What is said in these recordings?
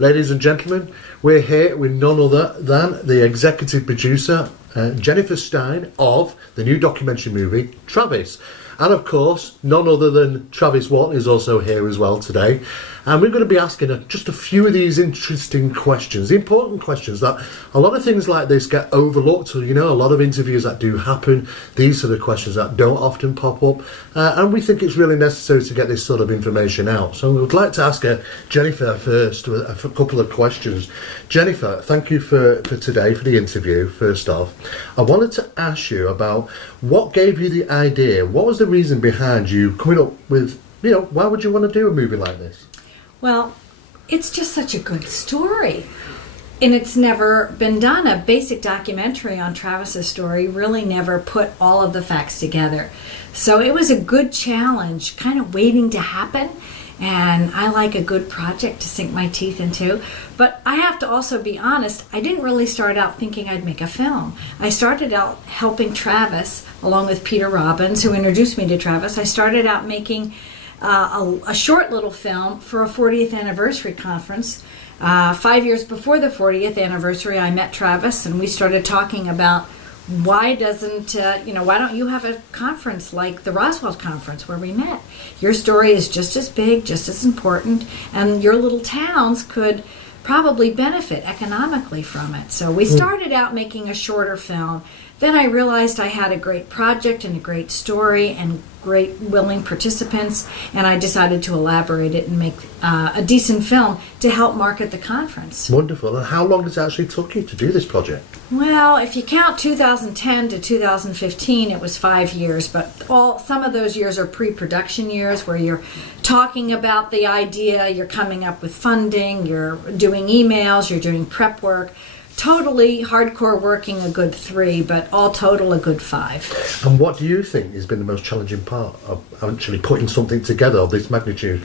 Ladies and gentlemen, we're here with none other than the executive producer, Jennifer Stein, of the new documentary movie, Travis. And of course, none other than Travis Walton is also here as well today. And we're going to be asking just a few of these interesting questions, the important questions that a lot of things like this get overlooked. You know, a lot of interviews that do happen, these are the questions that don't often pop up. And we think it's really necessary to get this sort of information out. So we would like to ask Jennifer first a couple of questions. Jennifer, thank you for today, for the interview, first off. I wanted to ask you about what gave you the idea, what was the reason behind you coming up with, you know, why would you want to do a movie like this? Well, it's just such a good story. And it's never been done. A basic documentary on Travis's story really never put all of the facts together. So it was a good challenge, kind of waiting to happen. And I like a good project to sink my teeth into. But I have to also be honest, I didn't really start out thinking I'd make a film. I started out helping Travis, along with Peter Robbins, who introduced me to Travis. I started out making a short little film for a 40th anniversary conference. 5 years before the 40th anniversary, I met Travis, and we started talking about why don't you have a conference like the Roswell conference where we met? Your story is just as big, just as important, and your little towns could probably benefit economically from it. So we started out making a shorter film. Then I realized I had a great project and a great story and great willing participants, and I decided to elaborate it and make a decent film to help market the conference. Wonderful. And how long has it actually took you to do this project? Well, if you count 2010 to 2015, it was 5 years, but some of those years are pre-production years where you're talking about the idea, you're coming up with funding, you're doing emails, you're doing prep work. Totally hardcore working a good 3, but all total a good 5. And what do you think has been the most challenging part of actually putting something together of this magnitude?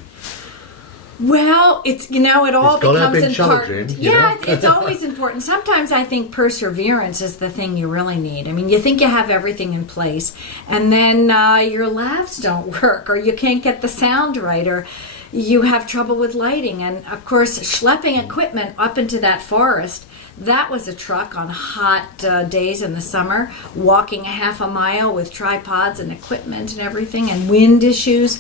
Well, it all becomes important. Yeah, it's always important. Sometimes I think perseverance is the thing you really need. I mean, you think you have everything in place, and then your labs don't work, or you can't get the sound right, or you have trouble with lighting. And of course, schlepping equipment up into that forest, that was a truck on hot days in the summer, walking a half a mile with tripods and equipment and everything, and wind issues.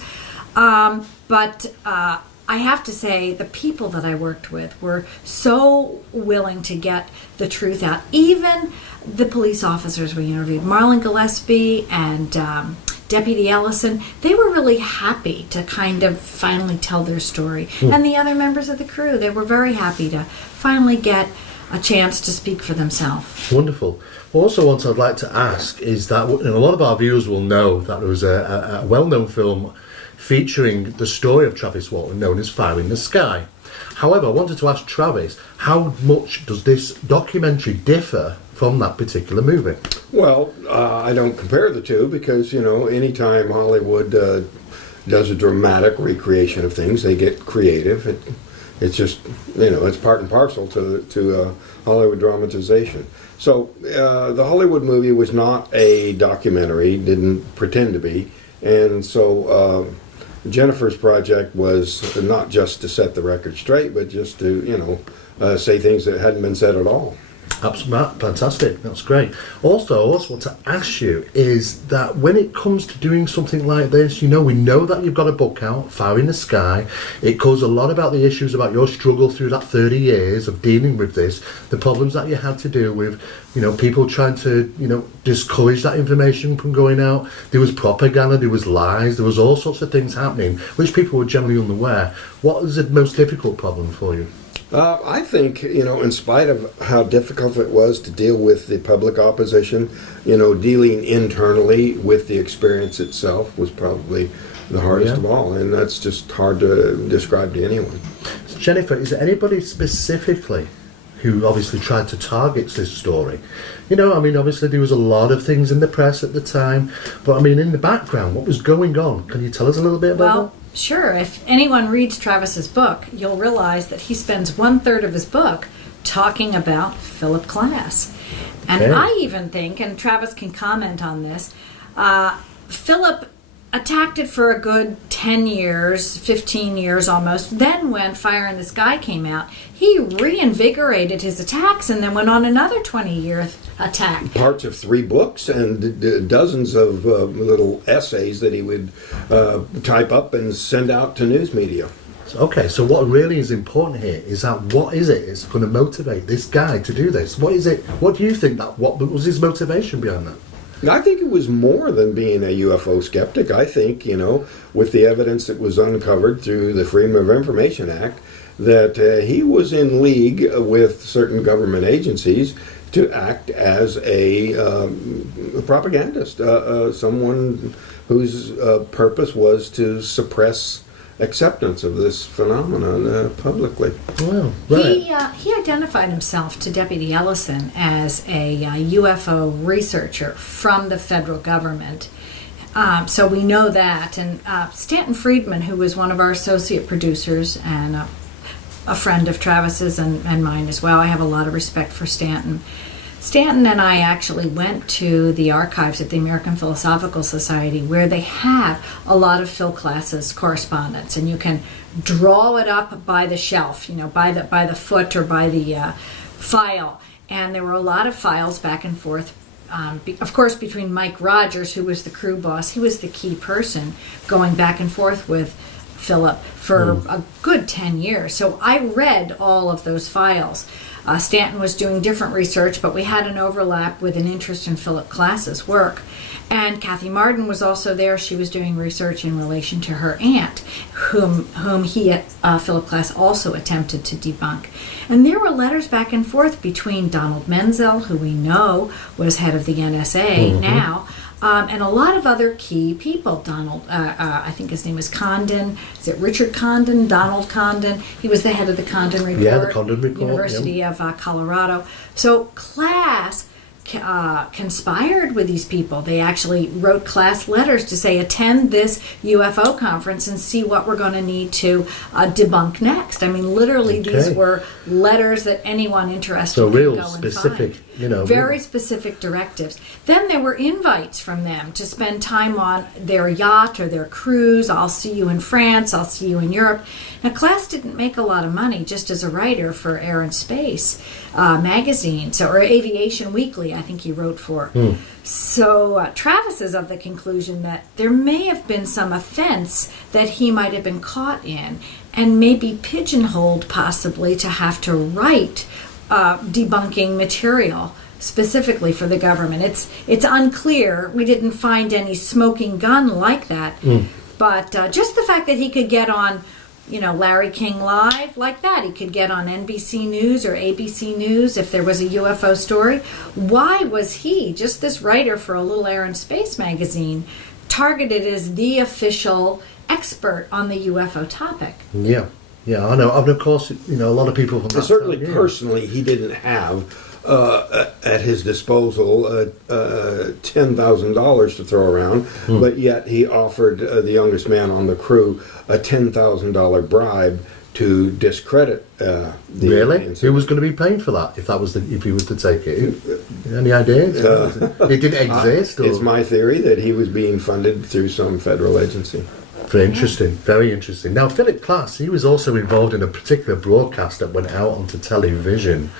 But I have to say, the people that I worked with were so willing to get the truth out. Even the police officers we interviewed, Marlon Gillespie and Deputy Ellison, they were really happy to kind of finally tell their story. And the other members of the crew, they were very happy to finally get a chance to speak for themselves. Wonderful. Also, what I'd like to ask is that a lot of our viewers will know that there was a well-known film featuring the story of Travis Walton known as Fire in the Sky. However, I wanted to ask Travis, how much does this documentary differ from that particular movie? Well, I don't compare the two because, anytime Hollywood does a dramatic recreation of things, they get creative. It's just, it's part and parcel to Hollywood dramatization. So the Hollywood movie was not a documentary, didn't pretend to be. And so Jennifer's project was not just to set the record straight, but just to, say things that hadn't been said at all. Absolutely, fantastic. That's great. Also, I also want to ask you is that when it comes to doing something like this, we know that you've got a book out, Fire in the Sky. It covers a lot about the issues about your struggle through that 30 years of dealing with this, the problems that you had to deal with, people trying to, discourage that information from going out. There was propaganda, there was lies, there was all sorts of things happening, which people were generally unaware. What was the most difficult problem for you? I think, in spite of how difficult it was to deal with the public opposition, dealing internally with the experience itself was probably the hardest of all, and that's just hard to describe to anyone. Jennifer, is there anybody specifically who obviously tried to target this story? Obviously there was a lot of things in the press at the time, but in the background, what was going on? Can you tell us a little bit about that? Sure. If anyone reads Travis's book, you'll realize that he spends 1/3 of his book talking about Philip Glass. And I even think, and Travis can comment on this, Philip attacked it for a good 10 years, 15 years almost. Then when Fire in the Sky came out, he reinvigorated his attacks and then went on another 20-year attack. Parts of 3 books and dozens of little essays that he would type up and send out to news media. Okay, so what really is important here is that what is it that's going to motivate this guy to do this? What is it? What do you think what was his motivation behind that? I think it was more than being a UFO skeptic. I think, with the evidence that was uncovered through the Freedom of Information Act, that he was in league with certain government agencies to act as a propagandist, someone whose purpose was to suppress acceptance of this phenomenon publicly. Wow, right. He identified himself to Deputy Ellison as a UFO researcher from the federal government. So we know that. And Stanton Friedman, who was one of our associate producers and a friend of Travis's and mine as well, I have a lot of respect for Stanton. Stanton and I actually went to the archives at the American Philosophical Society, where they have a lot of Phil Klass's correspondence, and you can draw it up by the shelf, by the foot or by the file. And there were a lot of files back and forth, of course, between Mike Rogers, who was the crew boss. He was the key person going back and forth with Philip for a good 10 years. So I read all of those files. Stanton was doing different research, but we had an overlap with an interest in Philip Klass's work. And Kathy Martin was also there. She was doing research in relation to her aunt, whom Philip Klass also attempted to debunk. And there were letters back and forth between Donald Menzel, who we know was head of the NSA now, and a lot of other key people. Donald, I think his name was Condon. Is it Richard Condon? Donald Condon. He was the head of the Condon Report. Yeah, the Condon Report. University of Colorado. So Klass conspired with these people. They actually wrote Klass letters to say, attend this UFO conference and see what we're going to need to debunk next. I mean, literally, these were letters that anyone interested could go and specific, find. Very specific directives. Then there were invites from them to spend time on their yacht or their cruise. I'll see you in France. I'll see you in Europe. Now, Klass didn't make a lot of money just as a writer for Air and Space magazines, or Aviation Weekly, I think he wrote for. So Travis is of the conclusion that there may have been some offense that he might have been caught in, and maybe pigeonholed possibly to have to write debunking material specifically for the government. It's unclear. We didn't find any smoking gun like that, but just the fact that he could get on Larry King Live like that. He could get on NBC News or ABC News if there was a UFO story. Why was he, just this writer for a little Air and Space magazine, targeted as the official expert on the UFO topic? Yeah, I know. And of course, a lot of people from that certainly time, personally, he didn't have at his disposal $10,000 to throw around, but yet he offered the youngest man on the crew a $10,000 bribe to discredit the incident. Who was going to be paying for that if he was to take it? Any ideas? It didn't exist? It's my theory that he was being funded through some federal agency. Very interesting, very interesting. Now, Philip Klass, he was also involved in a particular broadcast that went out onto television.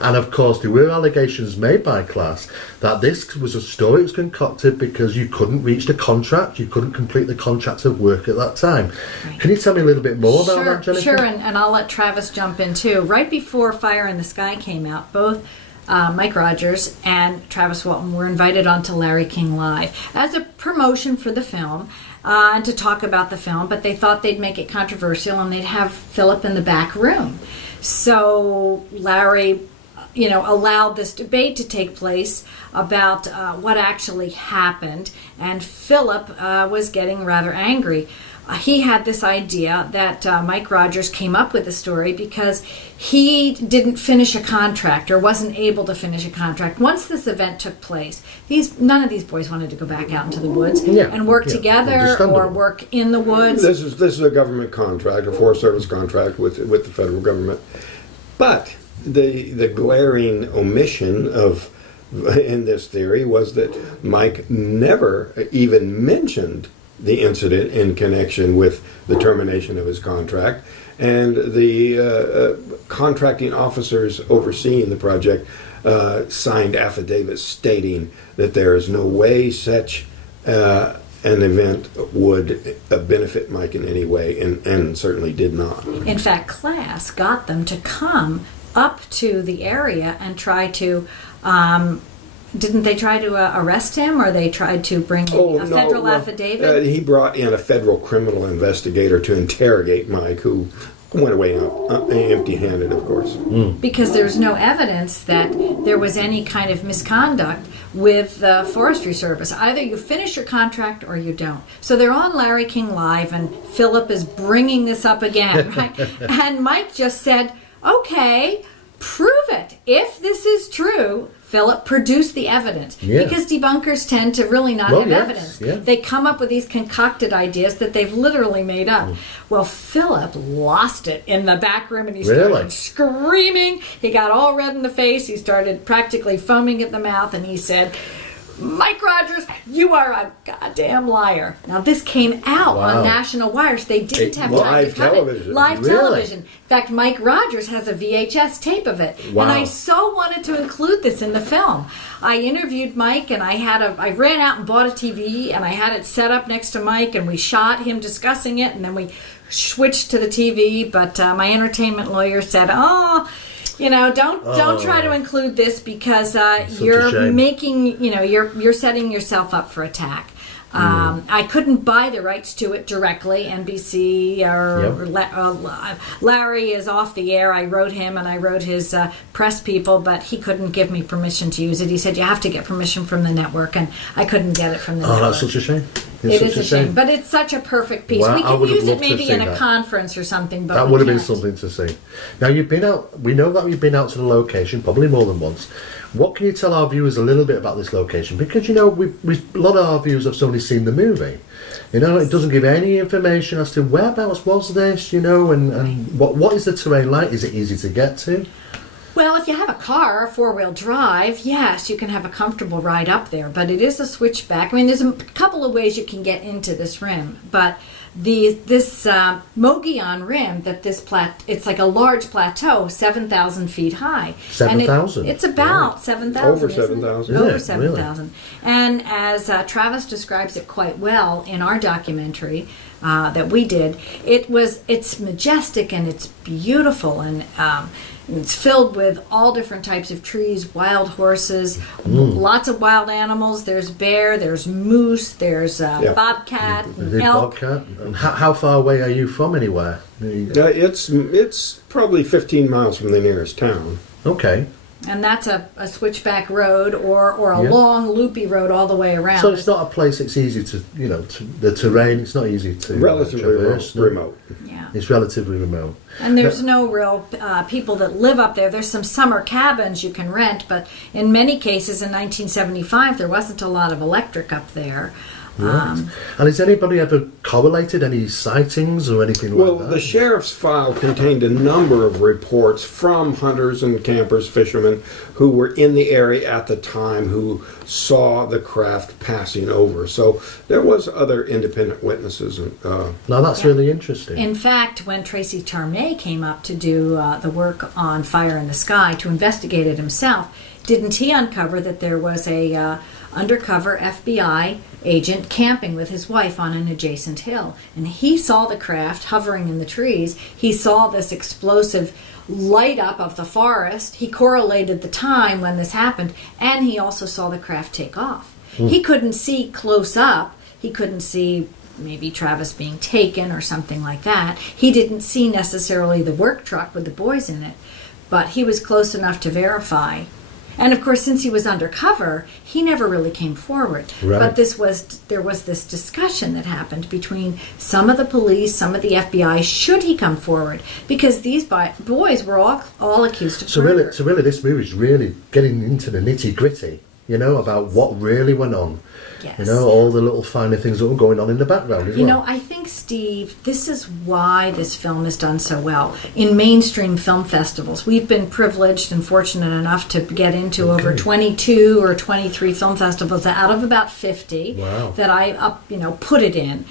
And of course, there were allegations made by Klass that this was a story that was concocted because you couldn't reach the contract, you couldn't complete the contract of work at that time. Right. Can you tell me a little bit more about that, Jennifer? Sure, and I'll let Travis jump in too. Right before Fire in the Sky came out, both Mike Rogers and Travis Walton were invited onto Larry King Live as a promotion for the film. And to talk about the film, but they thought they'd make it controversial and they'd have Philip in the back room. So Larry, allowed this debate to take place about what actually happened, and Philip was getting rather angry. He had this idea that Mike Rogers came up with the story because he didn't finish a contract or wasn't able to finish a contract. Once this event took place, none of these boys wanted to go back out into the woods and work together or work in the woods. This is a government contract, a Forest Service contract with the federal government. But the glaring omission in this theory was that Mike never even mentioned the incident in connection with the termination of his contract. And the contracting officers overseeing the project signed affidavits stating that there is no way such an event would benefit Mike in any way, and certainly did not. In fact, class got them to come up to the area and try to, didn't they try to arrest him, or they tried to bring a federal affidavit? He brought in a federal criminal investigator to interrogate Mike, who went away empty-handed, of course. Because there's no evidence that there was any kind of misconduct with the Forestry Service. Either you finish your contract or you don't. So they're on Larry King Live, and Philip is bringing this up again, right? And Mike just said, okay, prove it. If this is true, Philip, produce the evidence. Yeah. Because debunkers tend to really not have yes, evidence. yeah. They come up with these concocted ideas that they've literally made up. Well, Philip lost it in the back room, and he started screaming. He got all red in the face. He started practically foaming at the mouth, and he said, Mike Rogers, you are a goddamn liar. Now, this came out on national wires. They didn't have time to cut it. Live television. In fact, Mike Rogers has a VHS tape of it. Wow. And I so wanted to include this in the film. I interviewed Mike, and I ran out and bought a TV, and I had it set up next to Mike, and we shot him discussing it, and then we switched to the TV, but my entertainment lawyer said, don't try to include this, because you're making, you're setting yourself up for attack. I couldn't buy the rights to it directly. NBC or Larry is off the air. I wrote him, and I wrote his press people, but he couldn't give me permission to use it. He said you have to get permission from the network, and I couldn't get it from the network. Oh, that's such a shame. It is a shame, but it's such a perfect piece. Wow, We I can would have use it loved to maybe see in a that. conference or something, but That we would have been can't. something to see. Now, you've been out, we know that you've been out to the location, probably more than once. What can you tell our viewers a little bit about this location? Because, a lot of our viewers have only seen the movie. It doesn't give any information as to whereabouts was this, and what is the terrain like? Is it easy to get to? Well, if you have a car, a four-wheel drive, yes, you can have a comfortable ride up there, but it is a switchback. I mean, there's a couple of ways you can get into this rim, but this Mogollon Rim, it's like a large plateau, 7,000 feet high. 7,000? It's about 7,000. Over 7,000. Over 7,000. And as Travis describes it quite well in our documentary that we did, it's majestic and it's beautiful, and it's filled with all different types of trees, wild horses, lots of wild animals. There's bear, there's moose, there's bobcat, and elk. Bobcat. And how far away are you from anywhere? It's probably 15 miles from the nearest town. Okay. And that's a switchback road or a long loopy road all the way around. So it's not a place it's easy to, the terrain, it's not easy to Relatively traverse. remote. Yeah. It's relatively remote. And there's no real people that live up there. There's some summer cabins you can rent, but in many cases in 1975 there wasn't a lot of electric up there. Right. And has anybody ever correlated any sightings or anything like that? Well, the sheriff's file contained a number of reports from hunters and campers, fishermen, who were in the area at the time, who saw the craft passing over. So there was other independent witnesses. Now that's really interesting. In fact, when Tracy Charmé came up to do the work on Fire in the Sky, to investigate it himself, didn't he uncover that there was a undercover FBI agent camping with his wife on an adjacent hill? And he saw the craft hovering in the trees. He saw this explosive light up of the forest. He correlated the time when this happened, and he also saw the craft take off. He couldn't see close up. He couldn't see maybe Travis being taken or something like that. He didn't see necessarily the work truck with the boys in it, but he was close enough to verify. And of course, since he was undercover, he never really came forward. Right. But there was this discussion that happened between some of the police, some of the FBI, should he come forward? Because these boys were all accused of murder. So really, this movie is really getting into the nitty gritty, about what really went on. Yes. You know, all the little finer things that were going on in the background as well. You know, I think, Steve, this is why this film has done so well in mainstream film festivals. We've been privileged and fortunate enough to get into over 22 or 23 film festivals out of about 50 Wow. that I put it in.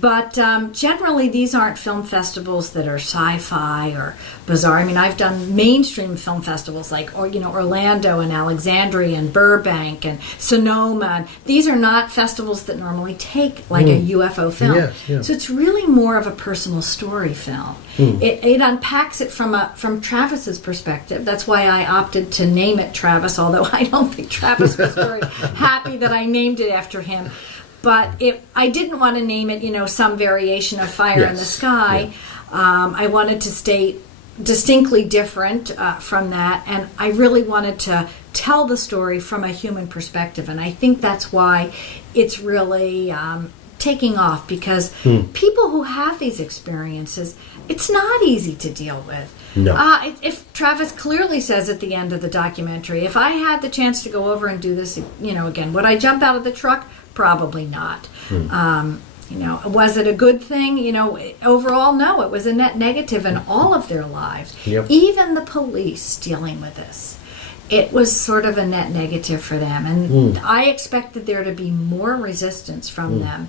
But generally, these aren't film festivals that are sci-fi or bizarre. I mean, I've done mainstream film festivals like Orlando and Alexandria and Burbank and Sonoma. And these are not festivals that normally take like a UFO film. Yes, yeah. So it's really more of a personal story film. It unpacks it from Travis's perspective. That's why I opted to name it Travis, although I don't think Travis was very happy that I named it after him. But I didn't want to name it, some variation of Fire in the Sky. Yeah. I wanted to stay distinctly different from that, and I really wanted to tell the story from a human perspective, and I think that's why it's really taking off, because people who have these experiences, it's not easy to deal with. No. If Travis clearly says at the end of the documentary, if I had the chance to go over and do this, again, would I jump out of the truck? Probably not. Was it a good thing? Overall, no. It was a net negative in all of their lives. Yep. Even the police dealing with this, it was sort of a net negative for them. And I expected there to be more resistance from them.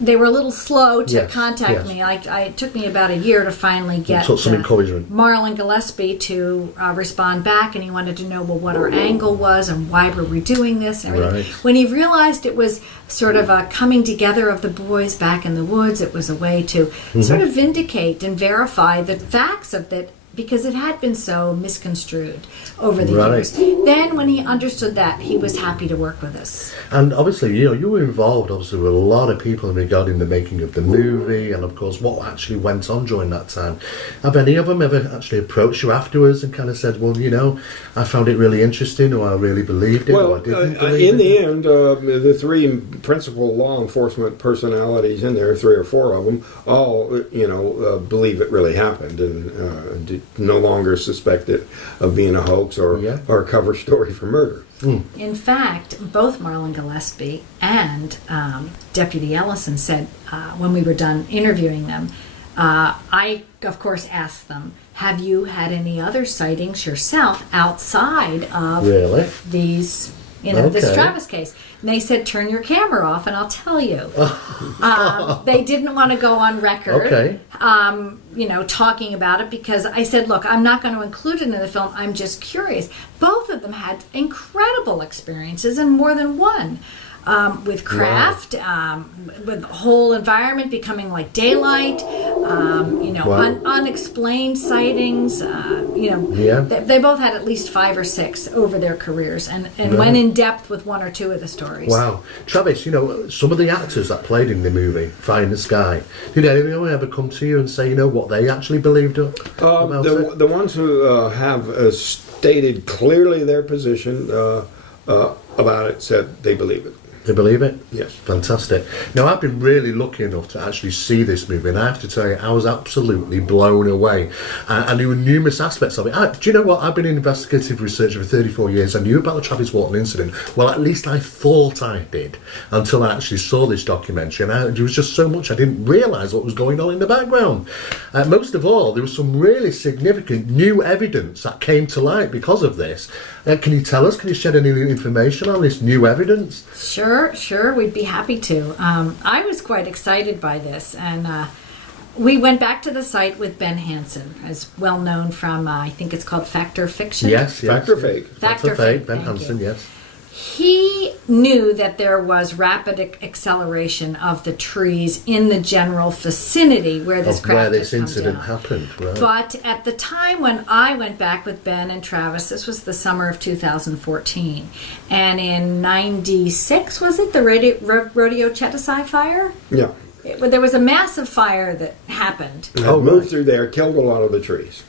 They were a little slow to contact me. It took me about a year to finally get some encouragement. Marlon Gillespie to respond back, and he wanted to know, what our angle was and why were we doing this and everything. Right. When he realized it was sort of a coming together of the boys back in the woods, it was a way to sort of vindicate and verify the facts of that, because it had been so misconstrued over the years. Then when he understood that, he was happy to work with us. And obviously, you were involved with a lot of people regarding the making of the movie, and of course what actually went on during that time. Have any of them ever actually approached you afterwards and kind of said, well, I found it really interesting, or I really believed it, or I didn't believe it? In the end, the three principal law enforcement personalities in there, 3 or 4 of them, all, believe it really happened, and no longer suspect it of being a hoax or a cover story for murder. In fact, both Marlon Gillespie and Deputy Ellison said, when we were done interviewing them, I, of course, asked them, have you had any other sightings yourself outside of these, this Travis case? And they said, turn your camera off and I'll tell you. They didn't want to go on record, talking about it, because I said, look, I'm not going to include it in the film. I'm just curious. Both of them had incredible experiences, and more than one. With craft, with the whole environment becoming like daylight, unexplained sightings. They both had at least 5 or 6 over their careers, and went in depth with 1 or 2 of the stories. Wow, Travis, some of the actors that played in the movie Fire in the Sky, did anyone ever come to you and say, what they actually believed about it? The ones who have stated clearly their position about it said they believe it. They believe it? Yes. Fantastic. Now, I've been really lucky enough to actually see this movie, and I have to tell you, I was absolutely blown away. And there were numerous aspects of it. Do you know what? I've been in investigative research for 34 years. I knew about the Travis Walton incident. Well, at least I thought I did, until I actually saw this documentary. And there was just so much I didn't realise what was going on in the background. Most of all, there was some really significant new evidence that came to light because of this. Can you tell us, can you shed any information on this new evidence? Sure, we'd be happy to. I was quite excited by this, and we went back to the site with Ben Hansen, as well known from, I think it's called Fact or Fiction? Yes. Fact or Fake. Fact or Fake, Ben Hansen, yes. He knew that there was rapid acceleration of the trees in the general vicinity where this incident happened. Right. But at the time when I went back with Ben and Travis, this was the summer of 2014, and in '96, was it the Rodeo Chetasai fire? Yeah. There was a massive fire that happened. Moved through there, killed a lot of the trees.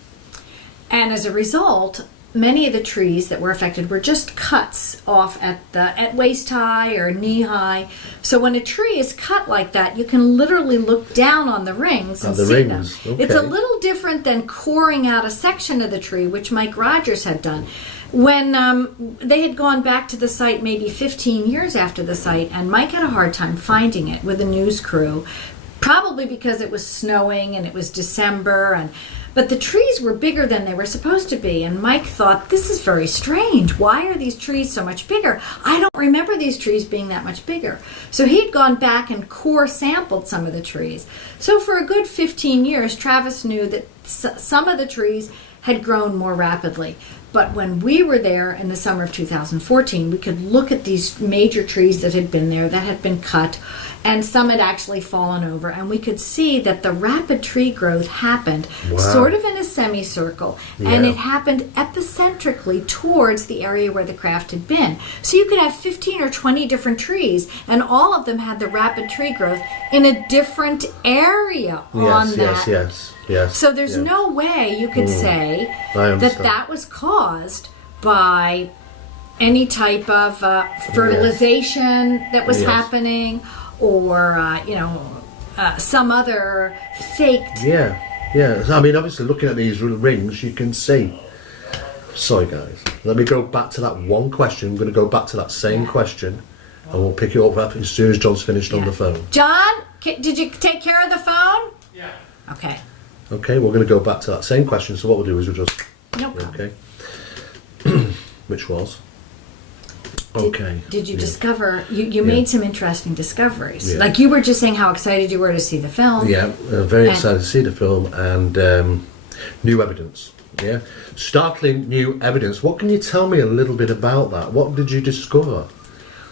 And as a result, many of the trees that were affected were just cuts off at waist high or knee high. So when a tree is cut like that, you can literally look down on the rings and see them. Okay. It's a little different than coring out a section of the tree, which Mike Rogers had done. when they had gone back to the site maybe 15 years after the site, and Mike had a hard time finding it with a news crew, probably because it was snowing and it was December, but the trees were bigger than they were supposed to be, and Mike thought, this is very strange. Why are these trees so much bigger? I don't remember these trees being that much bigger. So he'd gone back and core sampled some of the trees. So for a good 15 years, Travis knew that some of the trees had grown more rapidly. But when we were there in the summer of 2014, we could look at these major trees that had been there, that had been cut, and some had actually fallen over. And we could see that the rapid tree growth happened sort of in a semicircle, and it happened epicentrically towards the area where the craft had been. So you could have 15 or 20 different trees, and all of them had the rapid tree growth in a different area on that. Yes. So there's no way you could say that was caused by any type of fertilization that was happening, or some other faked. Yeah. I mean, obviously, looking at these rings, you can see. Sorry, guys. Let me go back to that one question. I'm going to go back to that same question, and we'll pick it up as soon as John's finished on the phone. John, did you take care of the phone? Yeah. Okay. Okay, we're going to go back to that same question. So what we'll do is we'll just... No problem. Okay. Which was? Okay. Did you discover... You made some interesting discoveries. Like you were just saying how excited you were to see the film. Yeah, very excited to see the film, and new evidence. Yeah, startling new evidence. What can you tell me a little bit about that? What did you discover?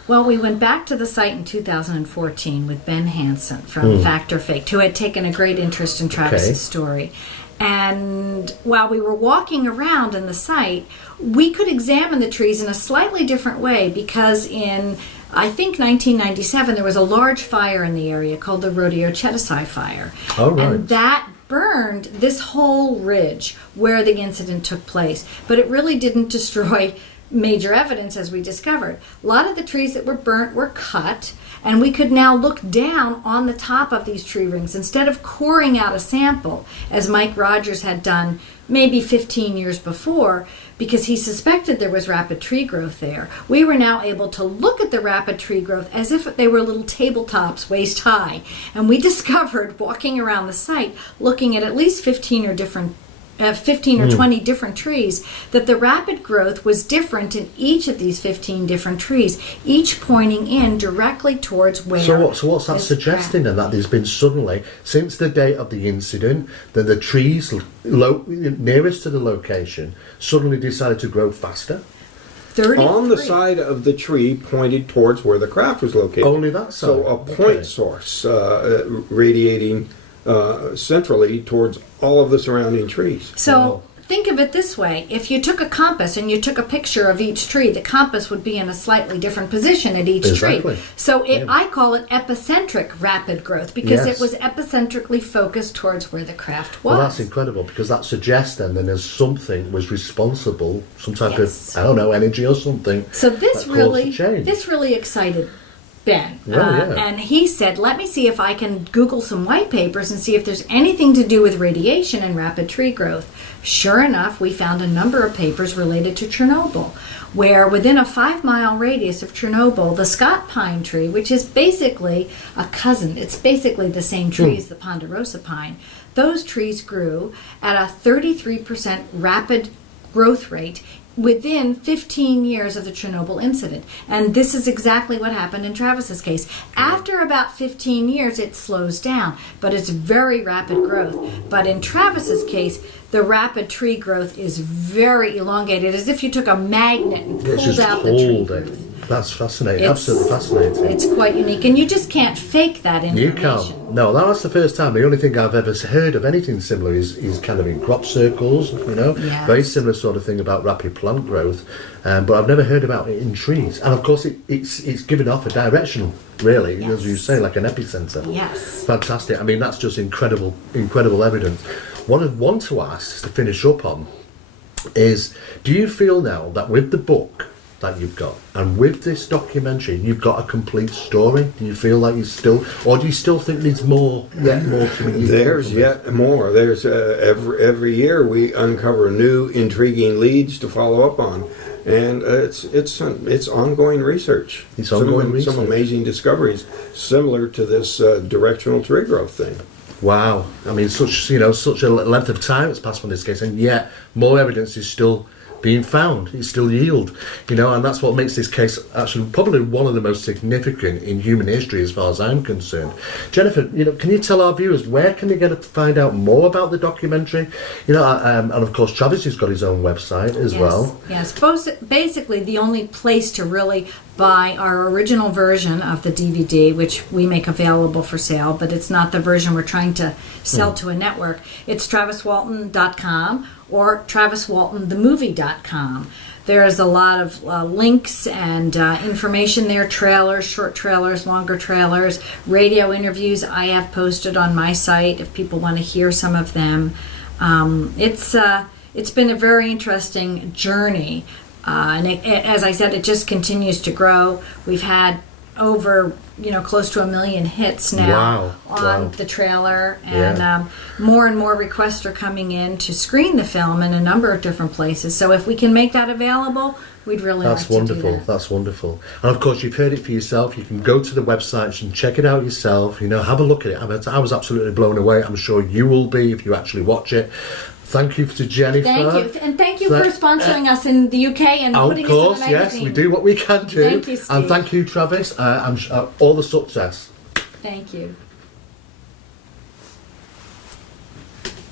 Well, we went back to the site in 2014 with Ben Hansen from Fact or Faked, who had taken a great interest in Travis's story. And while we were walking around in the site, we could examine the trees in a slightly different way, because in, I think, 1997, there was a large fire in the area called the Rodeo Chetasai Fire. Oh, right. And that burned this whole ridge where the incident took place. But it really didn't destroy major evidence, as we discovered. A lot of the trees that were burnt were cut, and we could now look down on the top of these tree rings instead of coring out a sample, as Mike Rogers had done maybe 15 years before, because he suspected there was rapid tree growth there. We were now able to look at the rapid tree growth as if they were little tabletops waist high, and we discovered, walking around the site, looking at least 15 or 20 different trees, that the rapid growth was different in each of these 15 different trees, each pointing in directly towards where... So what's that suggesting then? That there's been suddenly, since the date of the incident, that the trees nearest to the location suddenly decided to grow faster? 33. On the side of the tree pointed towards where the craft was located. Only that side? So a point source radiating centrally towards all of the surrounding trees. So think of it this way. If you took a compass and you took a picture of each tree, the compass would be in a slightly different position at each tree. So I call it epicentric rapid growth, because it was epicentrically focused towards where the craft was. Well, that's incredible, because that suggests then there's something was responsible, some type of, I don't know, energy or something. So this really excited Ben. And he said, let me see if I can Google some white papers and see if there's anything to do with radiation and rapid tree growth. Sure enough, we found a number of papers related to Chernobyl, where within a 5-mile radius of Chernobyl, the Scott pine tree, which is basically a cousin, it's basically the same tree as the ponderosa pine, those trees grew at a 33% rapid growth rate within 15 years of the Chernobyl incident. And this is exactly what happened in Travis's case. After about 15 years, it slows down, but it's very rapid growth. But in Travis's case, the rapid tree growth is very elongated, as if you took a magnet and pulled out the tree growth. That's fascinating. Absolutely fascinating. It's quite unique, and you just can't fake that information. You can't. No, that's the first time. The only thing I've ever heard of anything similar is kind of in crop circles, very similar sort of thing about rapid plant growth, but I've never heard about it in trees. And of course, it's given off a direction, really, as you say, like an epicenter. Yes. Fantastic. I mean, that's just incredible evidence. What I want to ask, to finish up on, is, do you feel now that with the book that you've got, and with this documentary, you've got a complete story? Do you feel like you still, or do you still think there's more to be? There's yet more. There's every year we uncover new intriguing leads to follow up on. and it's ongoing research. It's ongoing research. Some amazing discoveries, similar to this directional tree growth thing. Wow. I mean, such a length of time has passed from this case, and yet more evidence is still being found. It's still yield, and that's what makes this case actually probably one of the most significant in human history as far as I'm concerned. Jennifer, can you tell our viewers where can they get to find out more about the documentary? And of course Travis has got his own website as well. Yes, basically the only place to really buy our original version of the DVD, which we make available for sale, but it's not the version we're trying to sell to a network. It's traviswalton.com or traviswaltonthemovie.com. There's a lot of links and information there, trailers, short trailers, longer trailers, radio interviews I have posted on my site if people want to hear some of them. It's been a very interesting journey. And as I said, it just continues to grow. We've had over, close to 1 million hits now on the trailer, and more and more requests are coming in to screen the film in a number of different places. So if we can make that available, we'd really like to do that. That's wonderful. And of course, you've heard it for yourself. You can go to the website and check it out yourself. Have a look at it. I was absolutely blown away. I'm sure you will be if you actually watch it. Thank you to Jennifer. Thank you. And thank you for sponsoring us in the UK and putting us in the magazine. Yes, we do what we can do. Thank you, Steve. And thank you, Travis. All the success. Thank you.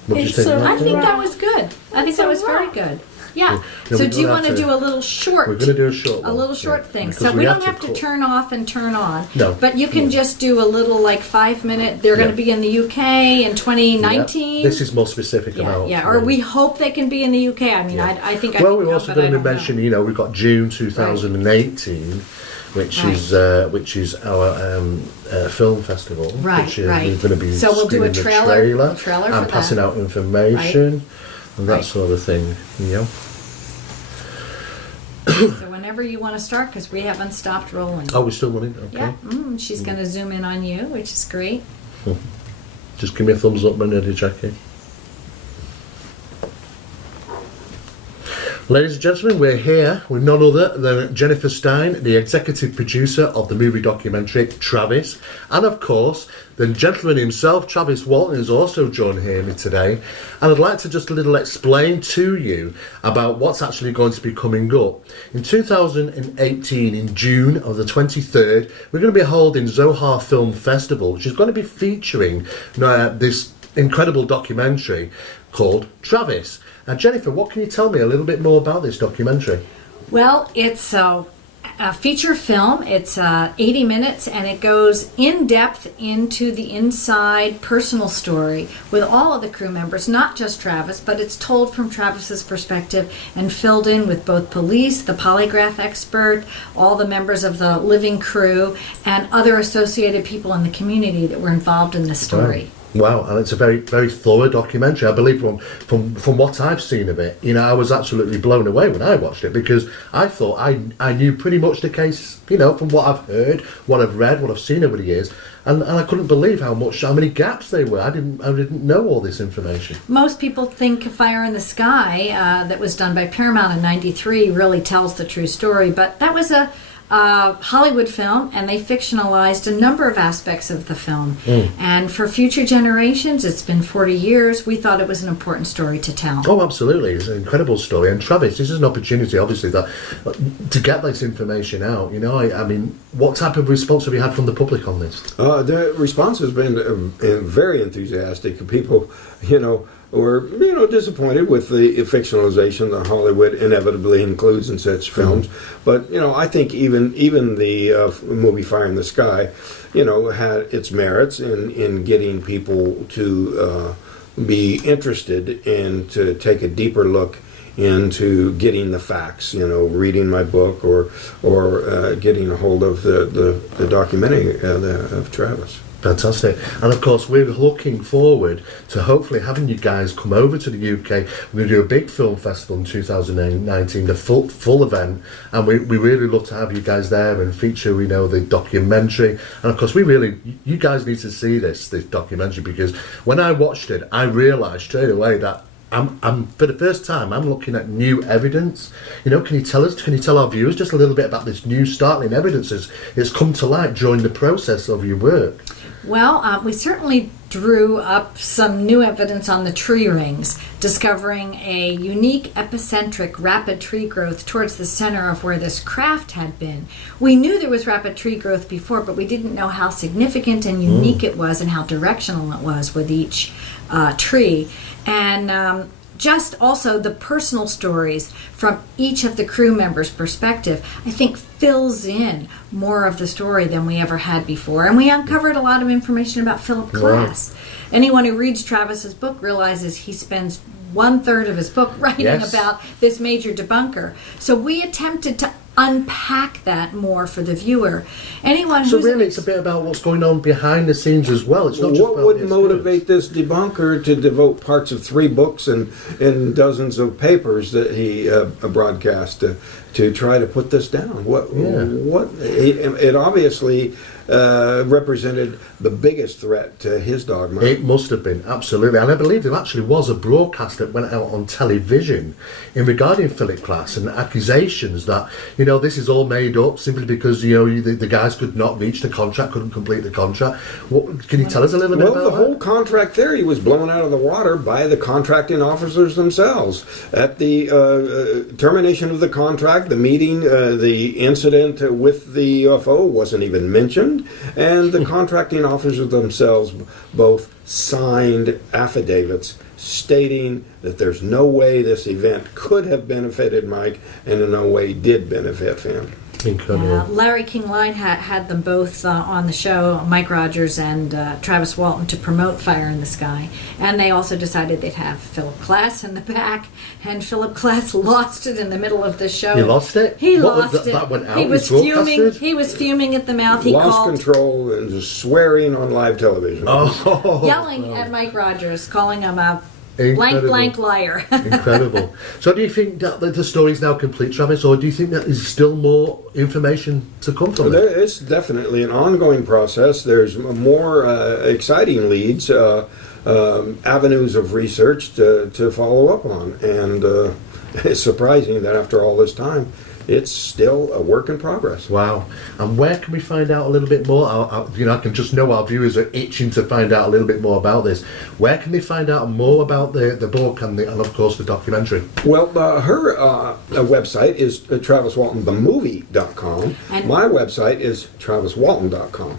What do you think? I think that was good. I think that was very good. Yeah. So do you want to do a little short? We're going to do a short one. A little short thing. Because So we don't have to turn off and turn on. No. But you can just do a little 5-minute. They're going to be in the UK in 2019. This is more specific about. Yeah. Or we hope they can be in the UK. I mean, I think. Well, we're also going to mention. We've got June 2018. Which is our film festival. Which is, we're going to be so we'll do a trailer and for passing out information and that sort of thing. So whenever you want to start, because we haven't stopped rolling. Oh, we're still running? Okay. Yeah, she's going to zoom in on you, which is great. Just give me a thumbs up when ready, Jackie. Ladies and gentlemen, we're here with none other than Jennifer Stein, the executive producer of the movie documentary Travis, and of course the gentleman himself, Travis Walton, is also joined here me today. And I'd like to just a little explain to you about what's actually going to be coming up. In 2018, in June of the 23rd, we're going to be holding Zohar Film Festival, which is going to be featuring this incredible documentary called Travis. Now, Jennifer, what can you tell me a little bit more about this documentary? Well, it's a feature film. It's 80 minutes, and it goes in depth into the inside personal story with all of the crew members, not just Travis, but it's told from Travis's perspective and filled in with both police, the polygraph expert, all the members of the living crew, and other associated people in the community that were involved in this story. Wow, and it's a very, very thorough documentary. I believe from what I've seen of it, I was absolutely blown away when I watched it, because I thought I knew pretty much the case, from what I've heard, what I've read, what I've seen over the years, and I couldn't believe how many gaps there were. I didn't know all this information. Most people think Fire in the Sky, that was done by Paramount in '93, really tells the true story, but that was a Hollywood film, and they fictionalized a number of aspects of the film. And for future generations, it's been 40 years, we thought it was an important story to tell. Oh, absolutely. It's an incredible story. And Travis, this is an opportunity, obviously, that to get this information out. I mean, what type of response have you had from the public on this? The response has been very enthusiastic. People, were disappointed with the fictionalization that Hollywood inevitably includes in such films. But I think even the movie Fire in the Sky, had its merits in getting people to be interested and to take a deeper look into getting the facts. Reading my book or getting a hold of the documentary of Travis. Fantastic. And of course, we're looking forward to hopefully having you guys come over to the UK. We're going to do a big film festival in 2019, the full event, and we really love to have you guys there and feature, the documentary. And of course, you guys need to see this documentary, because when I watched it, I realised straight away that I'm for the first time, I'm looking at new evidence. You know, can you tell our viewers just a little bit about this new startling evidence that's come to light during the process of your work? Well, we certainly drew up some new evidence on the tree rings, discovering a unique epicentric rapid tree growth towards the center of where this craft had been. We knew there was rapid tree growth before, but we didn't know how significant and unique it was and how directional it was with each tree. And just also the personal stories from each of the crew members' perspective, I think fills in more of the story than we ever had before. And we uncovered a lot of information about Philip Glass. Anyone who reads Travis's book realizes he spends 1/3 of his book writing about this major debunker. So we attempted to unpack that more for the viewer. Anyone So really, it's a bit about what's going on behind the scenes as well. It's not just what about would the motivate this debunker to devote parts of 3 books and dozens of papers that he broadcast to try to put this down? It obviously represented the biggest threat to his dogma. It must have been, absolutely. And I believe there actually was a broadcast that went out on television in regarding Philip Glass and accusations that, you know, this is all made up simply because, you know, the guys could not reach the contract, couldn't complete the contract. Can you tell us a little bit about the that? whole contract theory was blown out of the water by the contracting officers themselves. At the termination of the contract, the meeting, the incident with the UFO wasn't even mentioned, and the contracting officers themselves both signed affidavits stating that there's no way this event could have benefited Mike and in no way did benefit him. Incredible. Larry King Line had them both on the show, Mike Rogers and Travis Walton, to promote Fire in the Sky. And they also decided they'd have Philip Glass in the back. And Philip Glass lost it in the middle of the show. He lost it? He What, lost it. that went out? He was It was fuming. broadcasted? He was fuming at the mouth. He Lost called, control and just swearing on live television. Oh, yelling at Mike Rogers, calling him a Incredible. blank liar. Incredible. So do you think that the story's now complete, Travis, or do you think that there's still more information to come from it? It's definitely an ongoing process. There's more exciting leads, avenues of research to follow up on. And it's surprising that after all this time, it's still a work in progress. Wow. And where can we find out a little bit more? I can just know our viewers are itching to find out a little bit more about this. Where can they find out more about the book and of course, the documentary? Well, her website is TravisWaltonTheMovie.com. And my website is TravisWalton.com.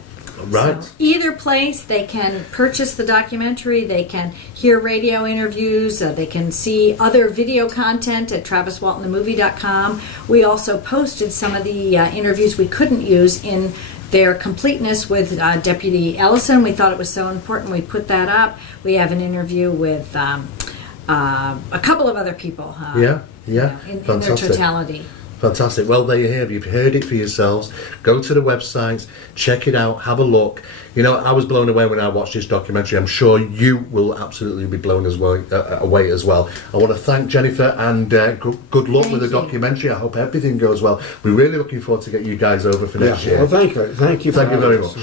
Right. So either place, they can purchase the documentary, they can hear radio interviews, they can see other video content at TravisWaltonTheMovie.com. We also posted some of the interviews we couldn't use in their completeness with Deputy Ellison. We thought it was so important we put that up. We have an interview with a couple of other people. In their totality. Fantastic. Well, there you have. You've heard it for yourselves. Go to the websites, check it out, have a look. You know, I was blown away when I watched this documentary. I'm sure you will absolutely be blown away as well. I want to thank Jennifer and good luck with the documentary. I hope everything goes well. We're really looking forward to get you guys over for next year. Well, thank you. Thank you very much.